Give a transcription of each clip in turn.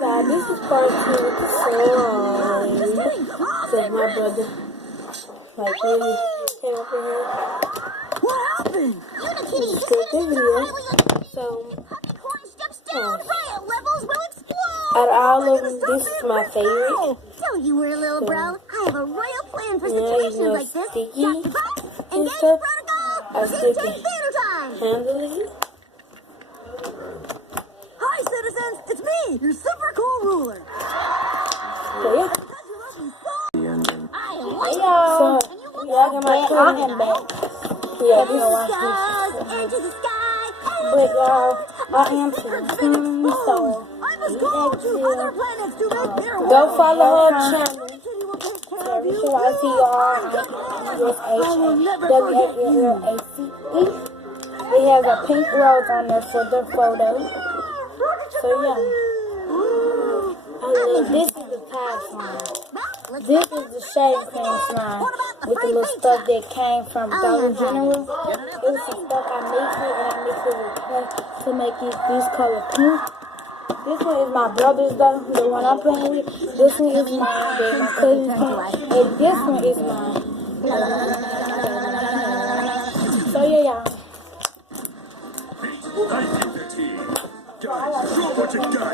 God, this is part 2 of the song. Because my brother, like, really came up in here. What happened? Just click the video. So, out of all of them, this is my favorite. Don't you worry, little bro. I have a royal plan for Yeah, situations you know, like this. sticky Got the vote and and game stuff. protocol. I still Midterm can theater time. handle it. Hi, citizens. It's me, your super cool ruler. So, yeah. Hey, So, y'all got my cousin back. Yeah, this is into the sky. but I am too. So, I must go to other planets to make their go follow her channel. Kitty will take care of Very you. sure I see y'all. It has a pink rose on there for the photo. So yeah. This is the tide slime. This is the shade cream slime with the little stuff that came from Dollar General. It was some stuff I mixed it and I mixed it with clay to make it this color pink. This one is my brother's though, the one I'm playing with. This one is mine, then my cousin's one, and this one is mine. So yeah, y'all. Show what you got.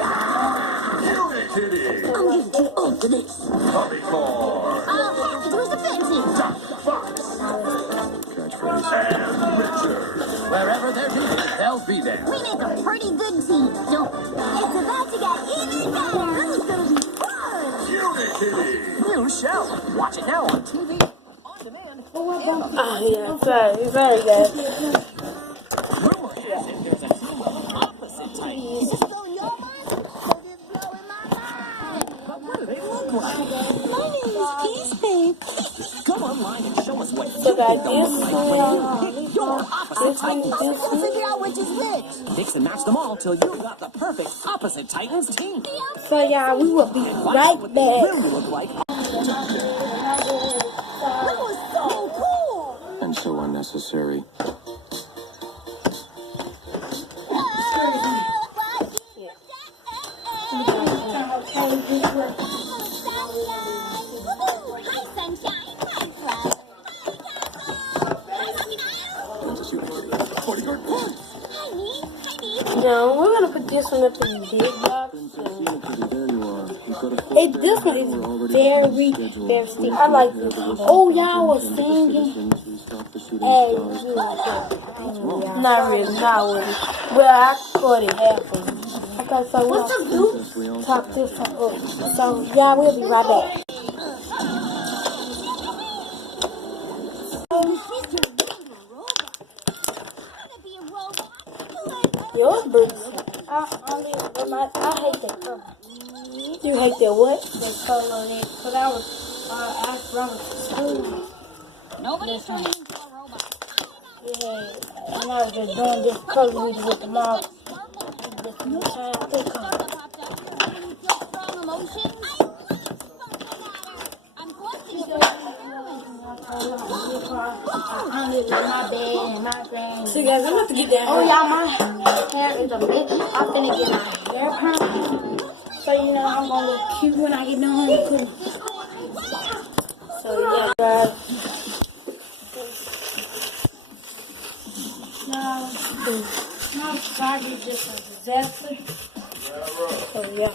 Kitty. I'm giving you ultimate. Poppycorn. Where's the fancy? Fox. And Richard. Wherever they're needed, they'll be there. We make a pretty good team. So it's about to get even better. This is gonna be fun. Unikitty. New show. Watch it now on TV, on demand. Oh yeah, sorry, very good. Rumor has it there's a team of opposite types. Is this blowing your mind? Or is it blowing my mind? But what do they look like? My name is Peace Babe. Go online and show us what So you guys, think they'll look like when you pick your opposite titan. Let's figure out which is which. Mix and match them all till you've got the perfect opposite Titans team. So y'all, we will be And find out right what they back. really look like. That was so cool. And so unnecessary. Hi, sunshine. Hi, Fluff. Bodyguard points. Hi, Niece. Hi, Niece. No, we're gonna put this one up in the big box. There you are. You've got a This one is very sticky. I like this. Oh, y'all was singing. Hey, not really, not really. Well, I caught it half of it. Okay, so what's up, dude? Top this one up. So, y'all, we'll be right back. Yours boots. I hate that color. You hate that what? The color of that. Because I was asked Robert to school. Nobody's turning into a robot. Yeah, and I was just doing this color with the mouth. So guys, I'm about to get that. Oh y'all, my hair is a bit. I'm finna get my hair perm. So you know I'm gonna look cute when I get done. So yeah, guys. Now, my body is just a disaster. So yeah.